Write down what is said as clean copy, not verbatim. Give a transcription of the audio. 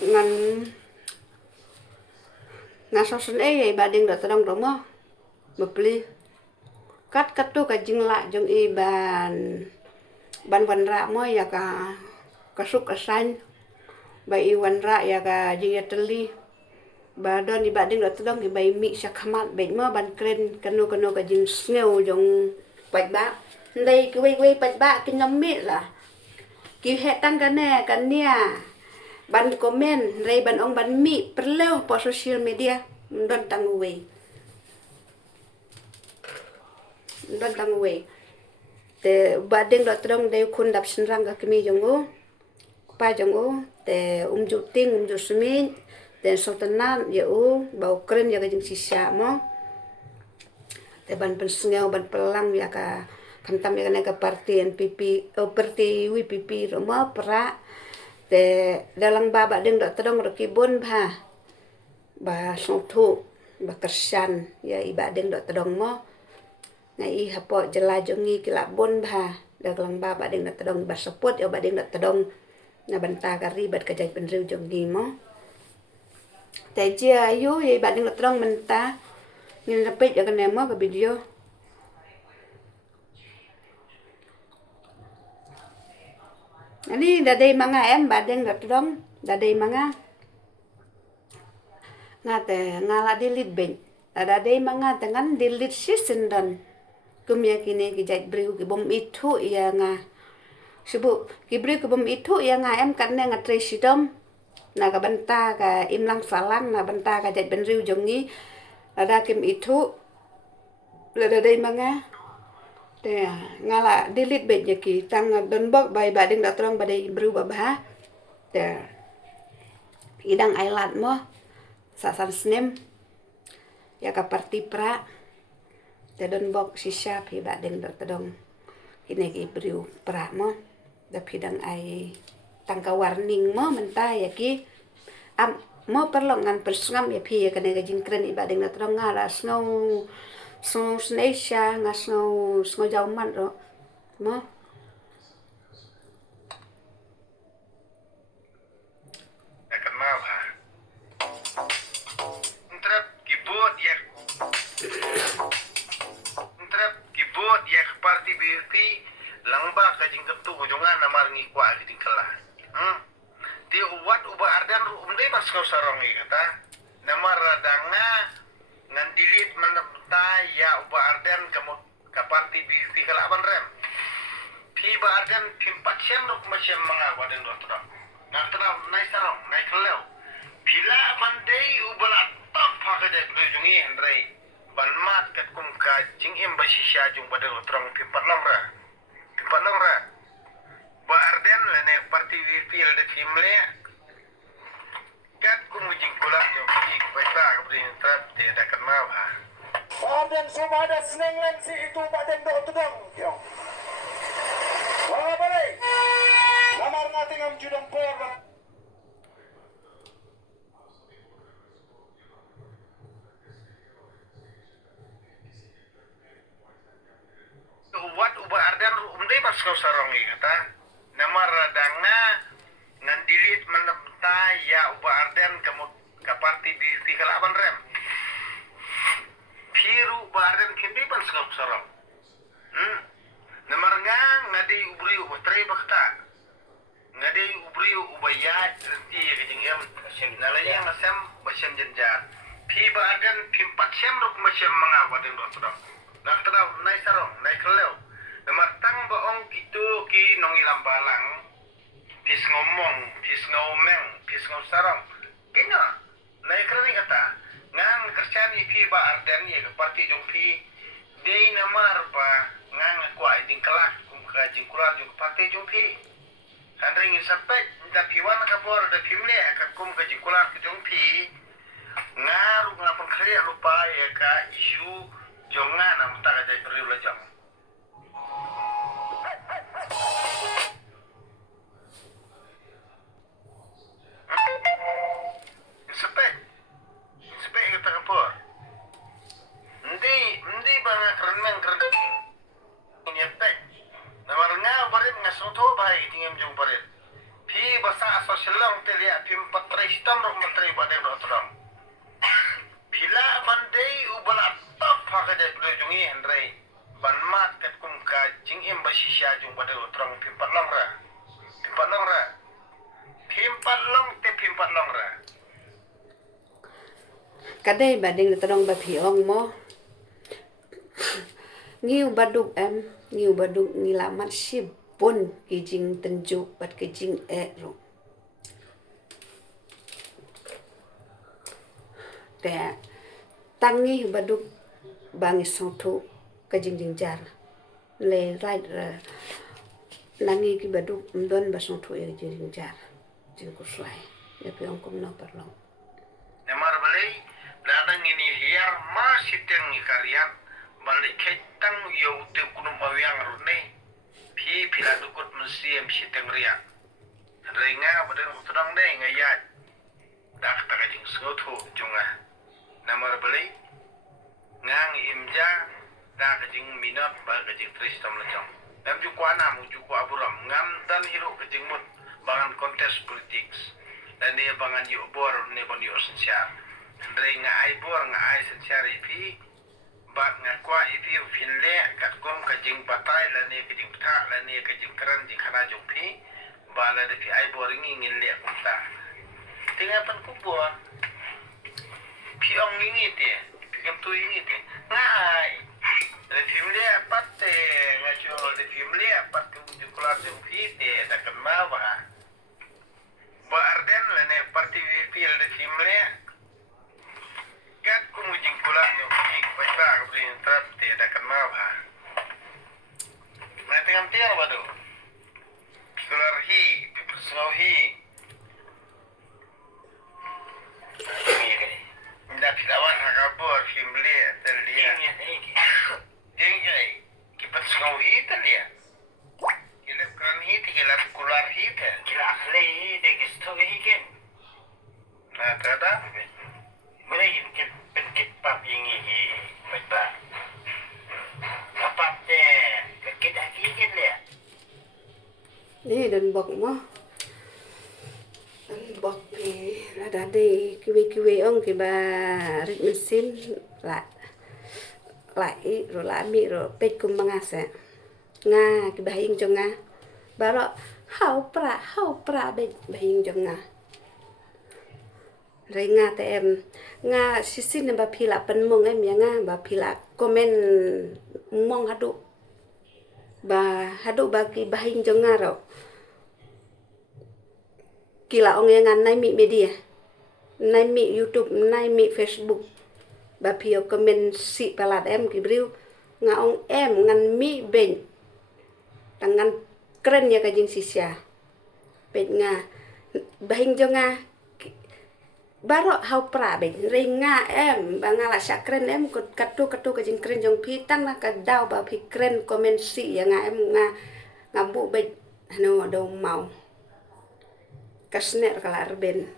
ngan ngasosen bading da tadong romo bepli kat tu ka jingla jong ban wan ra mo ya kasuk kasan ba wan ra ya ka jing teli ba don bading da tadong ba mi sakamat be mo ban kren kanu ka jing sneu jong pai ba ndai ku wei pai ba kinom mi la ki hetan kan nia ban komen rei ban ong ban mi perleu po social media don tang we te bading do trong de kun dap sinrang ka kemi jongo pa jongo te juting ju sumin te sotanan ye bau keren ya jing sisya mo te ban pensengau ban pelang ya ka kantam ya ka parti NPP parti WPP romo pra te dalang baba ding do tedong ro kibun ba songthu ba kersan ya ibading do tedong mo na hapo jelajongi kilabon dalang baba ding do tedong ba support ya bading do tedong na banta kari bat kajai penriu jongi mo te chia ayu ya bading do tedong menta ngin repet ya kanemo ka video ini dadai mga badeng gatdong dadai mga ngate ngala dilit ben dadai mga tengan dilit season dan kumya kini kijat briu ki bom itu ya nga subu ki briu ki bom itu ya nga karne nga tresidom na ka banta ka imlang salang na banta ka jat benriu jongi ada kim itu dadai mga te ngala dilit be ki tang don bok bai bading da trong badai berubah te idang ailat mo sasan snem ya ka parti pra te don bok sisya pi bading da tedong kini ki beriu pra mo da pidang ai tangka warning mo menta ya ki am mo perlongan persngam ya pi ya kene ga jingkren bading da trong ngala snow sneisha ngasno jauman ro mo akan mau Ntrap kibut ya parti beauty langba ka jingkep tu ujongan namar ngi kwa di kala ti uwat uba ardan umdai mas kau sarong kata namar radanga ngan dilit menepta ya uba ardan kamu ka parti beauty kala ban rem pi ba ardan pimpat sem ruk macam mengawa dan dokter nak terang nai sarong nai kelau pila mandai ubala top pakade bujungi hendrai ban mat kat kum ka jing em basisya jung badal terang pimpat longra ba ardan lene parti beauty le kimle kat kum jing kula jung pi baita kabrin trap te da kenal dan semua ada seneng si itu badan do tudang yo. Wala balik. Lamar natin ang judang por. Uwat uba ardan umdai mas kau sarong kata nama radangna ngan dilit menepta ya uba ardan kamu ka parti beauty kala ban rem piru badan kindi ban sarong namar nga ngadi ubri ubri bakta ngadi ubri ubayat ti gijing em nalanya ngasem basem jenjar pi badan pimpat sem ruk macam mengawadin dokter nak terau nai sarong nai keleu namar tang baong gitu ki nong ilam balang pis ngomong pis ngomeng pis sarong kena nai kerani kata ngang kerjaan pi ba arden ya ke parti jongpi dei namar ba ngang kwa iding kelak kum ka jingkula jong parti jongpi handring sampai da piwan ka por da pimle ka kum ka jingkula ke jongpi ngaru ngapun kaya lupa ya ka isu jongan am ta ka dai perlu lajang sampai kita kapur Hindi ba nga keren ini epek namar nga barit nga soto bahay tingem jong barit pi basa social lang telia pim patre matrai sistem rok matrai badeng rok terang. Bila bandai ubala top pakai dari berjungi Henry. Ban mat kat kum ka jing em basisya jung badeng rok terang pimpat long ra. Pimpat long ra. Pimpat long te pimpat long ra. Kadai bading terong ba piong mo. Ngiu baduk em, ngiu baduk ngilamat sipun kijing tenjuk bat kijing ro. Te tangi baduk bangi sotu kijing jingjar. Le right langi ki baduk mdon ba sotu e jingjar. Jing kuslai. Ya piong kum no perlo. Nemar balai ladang ini hiar masih tengi karyan balik ketang yo te kunum awyang rune pi pila dukut musim siteng ria renga badan utang deh ngayat dak tak jing sotu junga namar balai ngang imja dak jing minat ba jing tristam lecong nam ju kwana mu ju ko aburam ngam dan hiro jing mut bangan kontes politik dan dia bangan yo bor ne ban yo sensiar renga ai bor nga ai sensiar ipi bat nga kwa ipi finle kat kom ka jing batai la ne ka jing tha la ne ka jing kran jing khana jong phi ba la de phi ai bor ngi ngin le kum ta tinga pan ku bo phi ong ngi te kem tu ngi te ngai le finle pat te nga cho le finle pat ku ju klar jong phi te da kan ma ba arden la ne parti vi le finle kat ku mujing pula jong phi baca brin trap te da kan ma na tingam tiang badu keluar hi pesau hi ndak lawan hakabur fimle telia dingay kipat pesau hi telia kilap kran hi kilap keluar hi te kilap le hi de gisto hi ken na tada mulai kita pap ini baca apa te kita kikin le Ni dan bok mo. Dan bok pi rada de kiwe ong ki ba rit mesin lại rồi lại mi rồi pet kum mangasa. Nga ki bahing cho nga. Baro hau pra be bahing cho nga. Rồi nga te em nga sisin ba phila pen mong em ya nga ba phila komen mong hadu ba ki bahing cho nga ro. Kila ong yang nai mi media. Nai mi YouTube, nai mi Facebook. Ba pio komen si palat em ki briu nga ong em ngan mi ben. Tangan keren ya kajing sisya. Bet nga bahing cho nga baro hau pra ben ringa em bangala sakren em kut katu kajing keren jong pi tang na ka dau ba pi keren komen si ya nga em nga ngabu bet ano dong mau kasner kala ben